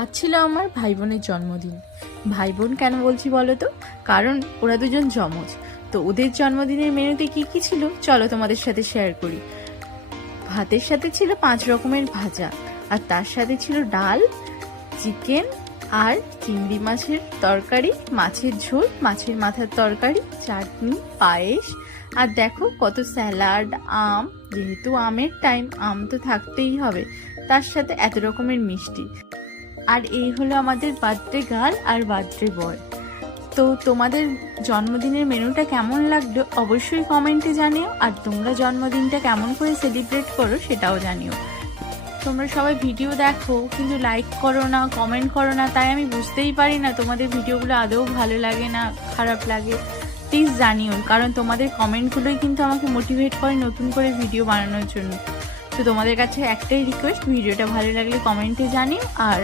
আজ ছিল আমার ভাই বোনের জন্মদিন। ভাই বোন কেন বলছি বলো তো? কারণ ওরা দুজন যমজ। তো ওদের জন্মদিনের মেনুতে কি কি ছিল চলো তোমাদের সাথে শেয়ার করি। ভাতের সাথে ছিল 5 রকমের ভাজা, আর তার সাথে ছিল ডাল, চিকেন, আর চিংড়ি মাছের তরকারি, মাছের ঝোল, মাছের মাথার তরকারি, চাটনি, পায়েস, আর দেখো কত স্যালাড, আম, যেহেতু আমের টাইম আম তো থাকতেই হবে, তার সাথে এত রকমের মিষ্টি। আর এই হলো আমাদের বার্থডে গার্ল আর বার্থডে বয়। তো তোমাদের জন্মদিনের মেনুটা কেমন লাগলো অবশ্যই কমেন্টে জানিও, আর তোমরা জন্মদিনটা কেমন করে সেলিব্রেট করো সেটাও জানিও। তোমরা সবাই ভিডিও দেখো কিন্তু লাইক করো না, কমেন্ট করো না, তাই আমি বুঝতেই পারি না তোমাদের ভিডিওগুলো আদৌ ভালো লাগে না খারাপ লাগে। প্লিজ জানিও, কারণ তোমাদের কমেন্টগুলোই কিন্তু আমাকে মোটিভেট করে নতুন করে ভিডিও বানানোর জন্য। তো তোমাদের কাছে একটাই রিকোয়েস্ট, ভিডিওটা ভালো লাগলে কমেন্টে জানিও, আর